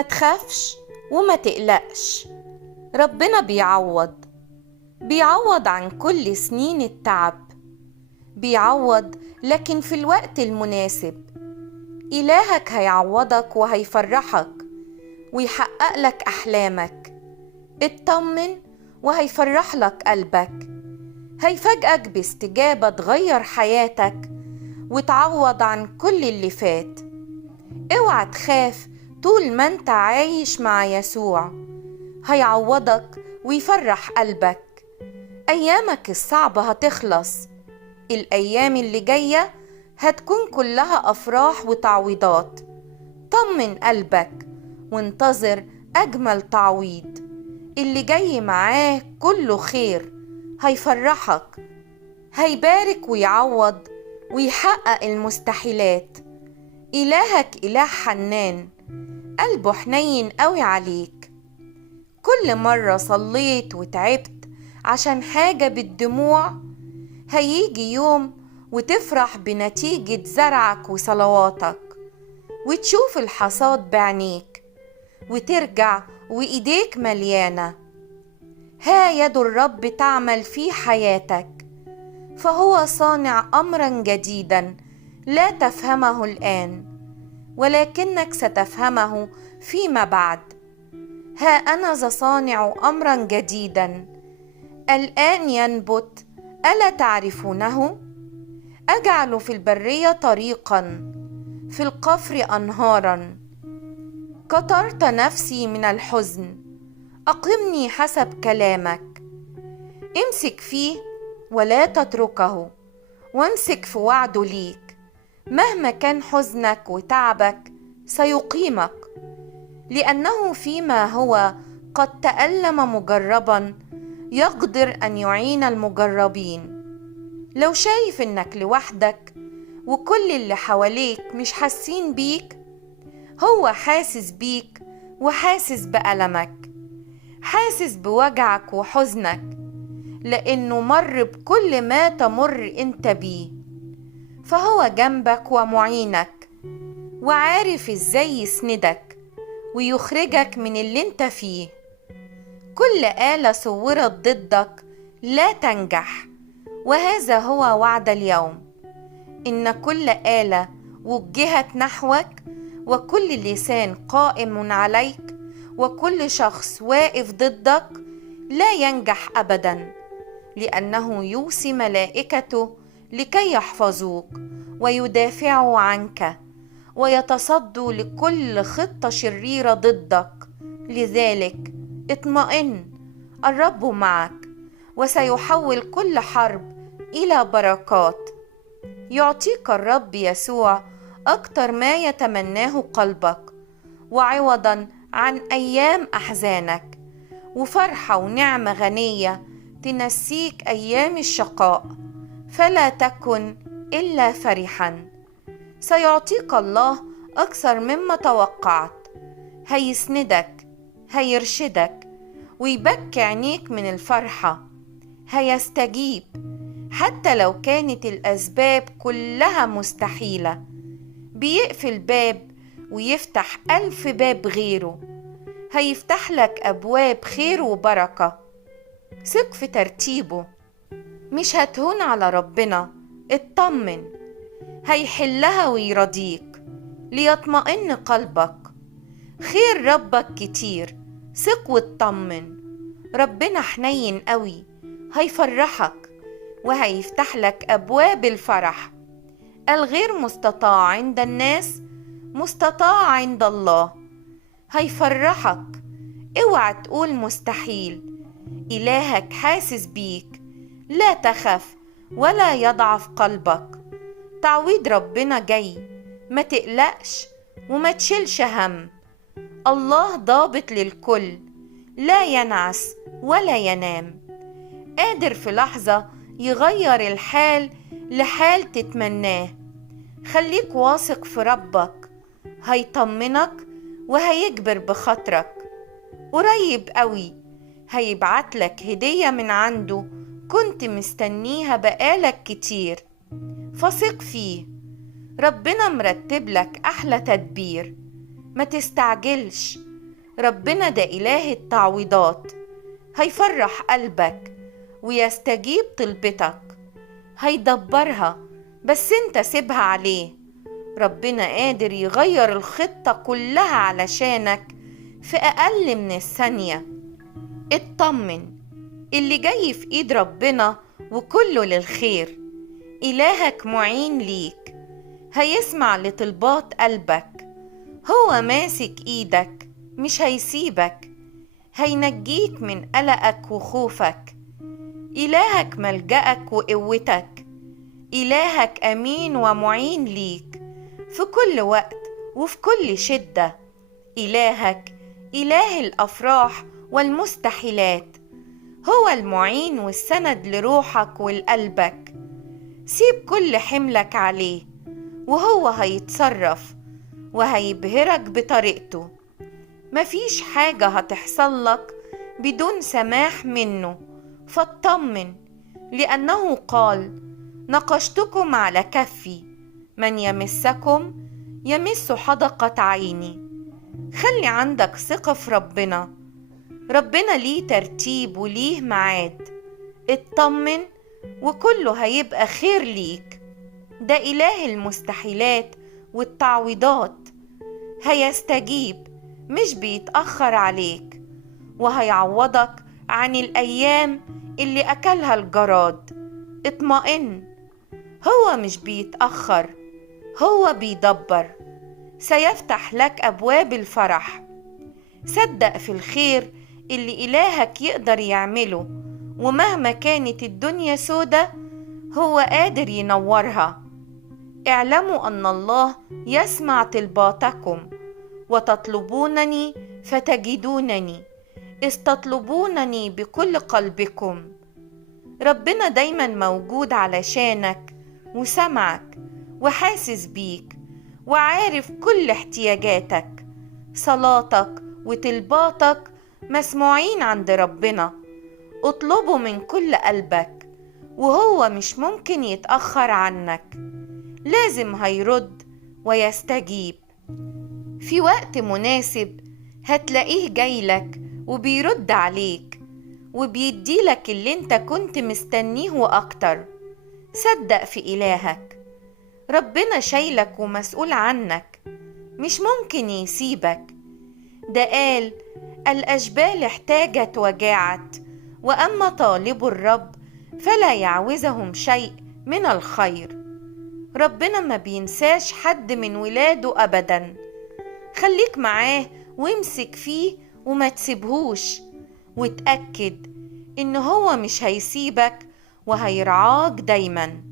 ما تخافش وما تقلقش. ربنا بيعوض عن كل سنين التعب، بيعوض لكن في الوقت المناسب. إلهك هيعوضك وهيفرحك ويحقق لك أحلامك. اطمن وهيفرح لك قلبك، هيفاجئك باستجابة تغير حياتك وتعوض عن كل اللي فات. اوعى تخاف طول ما انت عايش مع يسوع، هيعوضك ويفرح قلبك. أيامك الصعبة هتخلص، الأيام اللي جاية هتكون كلها أفراح وتعويضات. طمن قلبك وانتظر أجمل تعويض. اللي جاي معاه كله خير، هيفرحك، هيبارك ويعوض ويحقق المستحيلات. إلهك إله حنان، قلبه حنين قوي عليك. كل مرة صليت وتعبت عشان حاجة بالدموع، هيجي يوم وتفرح بنتيجة زرعك وصلواتك، وتشوف الحصاد بعينيك وترجع وإيديك مليانة. ها يد الرب تعمل في حياتك، فهو صانع أمرا جديدا لا تفهمه الآن، ولكنك ستفهمه فيما بعد. ها أنا ذا صانع أمرا جديدا الآن ينبت، ألا تعرفونه؟ أجعل في البرية طريقا، في القفر أنهارا. كترت نفسي من الحزن، أقمني حسب كلامك. امسك فيه ولا تتركه، وامسك في وعده ليك. مهما كان حزنك وتعبك سيقيمك، لأنه فيما هو قد تألم مجربا يقدر أن يعين المجربين. لو شايف إنك لوحدك وكل اللي حواليك مش حاسين بيك، هو حاسس بيك وحاسس بألمك، حاسس بوجعك وحزنك، لأنه مر بكل ما تمر انت بيه. فهو جنبك ومعينك، وعارف ازاي يسندك ويخرجك من اللي انت فيه. كل آلة صورت ضدك لا تنجح، وهذا هو وعد اليوم، إن كل آلة وجهت نحوك، وكل لسان قائم عليك، وكل شخص واقف ضدك لا ينجح أبدا، لأنه يوصي ملائكته لكي يحفظوك ويدافعوا عنك ويتصدوا لكل خطة شريرة ضدك. لذلك اطمئن، الرب معك، وسيحول كل حرب إلى بركات. يعطيك الرب يسوع أكتر ما يتمناه قلبك، وعوضا عن أيام أحزانك، وفرحة ونعمة غنية تنسيك أيام الشقاء. فلا تكن إلا فرحا. سيعطيك الله أكثر مما توقعت، هيسندك، هيرشدك، ويبكي عينيك من الفرحة. هيستجيب حتى لو كانت الأسباب كلها مستحيلة. بيقفل باب ويفتح 1000 باب غيره. هيفتح لك أبواب خير وبركة. ثق في ترتيبه، مش هتهون على ربنا. اطمن، هيحلها ويرضيك ليطمئن قلبك. خير ربك كتير، ثق واطمن. ربنا حنين قوي، هيفرحك وهيفتح لك أبواب الفرح. الغير مستطاع عند الناس مستطاع عند الله. هيفرحك، اوعى تقول مستحيل. إلهك حاسس بيك، لا تخف ولا يضعف قلبك. تعويض ربنا جاي، ما تقلقش وما تشيلش هم. الله ضابط للكل، لا ينعس ولا ينام. قادر في لحظة يغير الحال لحال تتمناه. خليك واثق في ربك، هيطمنك وهيجبر بخاطرك. قريب قوي هيبعتلك هدية من عنده كنت مستنيها بقالك كتير. فثق فيه، ربنا مرتب لك أحلى تدبير. ما تستعجلش ربنا ده إله التعويضات، هيفرح قلبك ويستجيب طلبتك، هيدبرها، بس انت سيبها عليه. ربنا قادر يغير الخطة كلها علشانك في أقل من الثانية. اطمن، اللي جاي في ايد ربنا وكله للخير. إلهك معين ليك، هيسمع لطلبات قلبك، هو ماسك ايدك مش هيسيبك، هينجيك من قلقك وخوفك. إلهك ملجأك وقوتك، إلهك أمين ومعين ليك في كل وقت وفي كل شدة. إلهك إله الأفراح والمستحيلات، هو المعين والسند لروحك ولقلبك. سيب كل حملك عليه وهو هيتصرف وهيبهرك بطريقته. مفيش حاجة هتحصل لك بدون سماح منه، فاطمن، لأنه قال: نقشتكم على كفي، من يمسكم يمس حدقة عيني. خلي عندك ثقة في ربنا، ربنا ليه ترتيب وليه ميعاد. اطمن وكله هيبقى خير ليك. ده إله المستحيلات والتعويضات، هيستجيب مش بيتأخر عليك، وهيعوضك عن الأيام اللي أكلها الجراد. اطمئن، هو مش بيتأخر، هو بيدبر، سيفتح لك أبواب الفرح. صدق في الخير اللي إلهك يقدر يعمله، ومهما كانت الدنيا سودة هو قادر ينورها. اعلموا أن الله يسمع طلباتكم، وتطلبونني فتجدونني، إذ تطلبونني بكل قلبكم. ربنا دايما موجود علشانك وسمعك وحاسس بيك وعارف كل احتياجاتك. صلاتك وطلباتك مسموعين عند ربنا. اطلبه من كل قلبك وهو مش ممكن يتأخر عنك، لازم هيرد ويستجيب. في وقت مناسب هتلاقيه جايلك وبيرد عليك وبيديلك اللي انت كنت مستنيه وأكتر. صدق في إلهك، ربنا شايلك ومسؤول عنك، مش ممكن يسيبك. ده قال: الأجبال احتاجت وجاعت، وأما طالب الرب فلا يعوزهم شيء من الخير. ربنا ما بينساش حد من ولاده أبدا. خليك معاه وامسك فيه وما تسيبهوش، وتأكد إن هو مش هيسيبك وهيرعاك دايما.